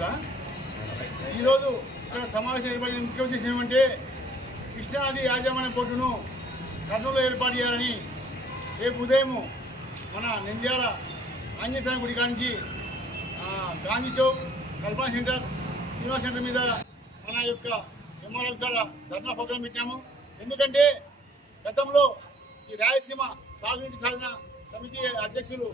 మాట ఈరోజు ఇక్కడ సమావేశం ఏర్పడిన ముఖ్య ఉద్దేశం ఏమంటే కృష్ణానది యాజమాన్య బోర్డును కర్నూలులో ఏర్పాటు చేయాలని రేపు ఉదయం మన నంద్యాల ఆంజనేయ స్వామి గుడి కానించి గాంధీ చౌక్ కల్పన సెంటర్ శ్రీనివాస్ సెంటర్ మీద మన యొక్క ఎంఆర్ఎల్స్ కాడ ధర్నా ప్రోగ్రాం పెట్టాము. ఎందుకంటే గతంలో ఈ రాయలసీమ సాగునీటి సాధన సమితి అధ్యక్షులు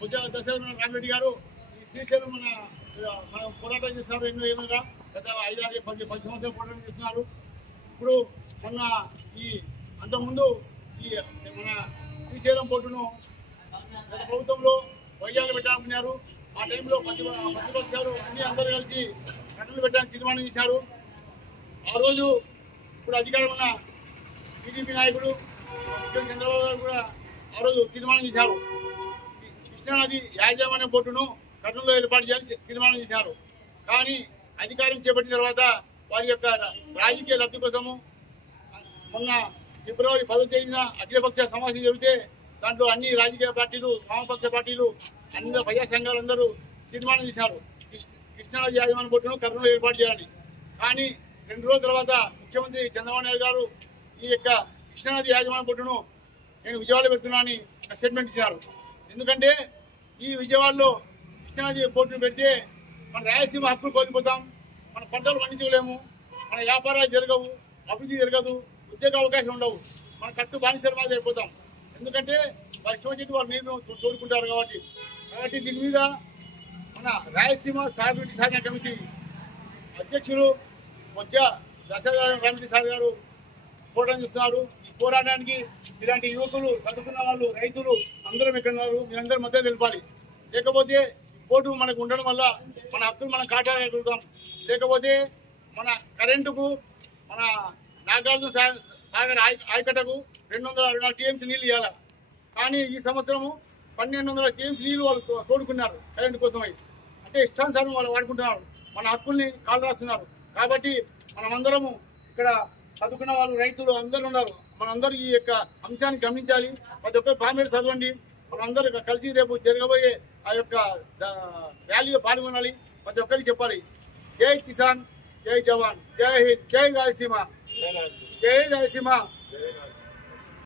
బుజ్జ దశరథ రామిరెడ్డి గారు ఈ శ్రీశైలం మనం పోరాటం చేస్తున్నారు. ఎన్నో ఏళ్ళుగా గత 5-10 సంవత్సరాలు పోరాటం చేస్తున్నారు. ఇప్పుడు మొన్న ఈ అంతకుముందు ఈ మన శ్రీశైలం పోర్టును గత ప్రభుత్వంలో వైజాగ్లో పెట్టాలనుకున్నారు. ఆ టైంలో ప్రతిపక్షాలు అందరూ కలిసి కట్టలు పెట్టడానికి తీర్మానం చేశారు. ఆ రోజు ఇప్పుడు అధికారం ఉన్న టీడీపీ నాయకుడు చంద్రబాబు గారు కూడా ఆ రోజు తీర్మానం చేశారు. కృష్ణానది యాజమాన్య బోర్డును కర్నూలులో ఏర్పాటు చేయాలని తీర్మానం చేశారు. కానీ అధికారం చేపట్టిన తర్వాత వారి యొక్క రాజకీయ లబ్ధి కోసము మొన్న ఫిబ్రవరి 10వ తేదీన అఖిలపక్ష సమావేశం జరిగితే దాంట్లో అన్ని రాజకీయ పార్టీలు, వామపక్ష పార్టీలు, అన్ని ప్రజా సంఘాలందరూ తీర్మానం చేశారు కృష్ణానది యాజమాన్య బోర్డును కర్నూలులో ఏర్పాటు చేయాలని. కానీ 2 రోజుల తర్వాత ముఖ్యమంత్రి చంద్రబాబు నాయుడు గారు ఈ యొక్క కృష్ణానది యాజమాన్య బోర్డును నేను విజయవాడలో పెడుతున్నానని స్టేట్మెంట్ ఇచ్చారు. ఎందుకంటే ఈ విజయవాడలో కృష్ణానది బోర్డును పెడితే మన రాయలసీమ హక్కులు కోల్పోతాం, మన పంటలు పండించలేము, మన వ్యాపారాలు జరగవు, అభివృద్ధి జరగదు, ఉద్యోగ అవకాశం ఉండవు, మన కట్టు బానిసల మీద అయిపోతాం. ఎందుకంటే వారి శివజెట్టు వారు నీరును తోడుకుంటారు కాబట్టి దీని మీద మన రాయలసీమ సాగునీటి సాధన కమిటీ అధ్యక్షులు బుజ్జ దశరథ రామిరెడ్డి సార్ గారు పోరాటం చేస్తున్నారు. ఈ పోరాటానికి ఇలాంటి యువకులు, చదువుకున్న వాళ్ళు, రైతులు అందరం ఇక్కడ ఉన్నారు. మీరందరూ మద్దతు తెలపాలి. లేకపోతే బోర్డు మనకు ఉండడం వల్ల మన హక్కులు మనం కాటాడగలుగుతాం. లేకపోతే మన కరెంటుకు, మన నాగార్జున సాగర్ ఆయకట్టకు 264 టీఎంసీ నీళ్ళు ఇవ్వాలి. కానీ ఈ సంవత్సరము 1200 టీఎంసీ నీళ్ళు వాళ్ళు తోడుకున్నారు కరెంటు కోసమై. అంటే ఇష్టానుసారం వాళ్ళు వాడుకుంటున్నారు, మన హక్కుల్ని కాలు రాస్తున్నారు. కాబట్టి మనమందరము ఇక్కడ చదువుకున్న వాళ్ళు, రైతులు అందరూ ఉన్నారు. మనందరూ ఈ యొక్క అంశాన్ని గమనించాలి. ప్రతి ఒక్కరు కామెంట్ చదవండి. మనందరూ కలిసి రేపు జరగబోయే ఆ యొక్క ర్యాలీలో పాల్గొనాలి. ప్రతి ఒక్కరికి చెప్పాలి, జై కిసాన్, జై జవాన్, జై హింద్, జై రాయలసీమ, జై రాయలసీమ.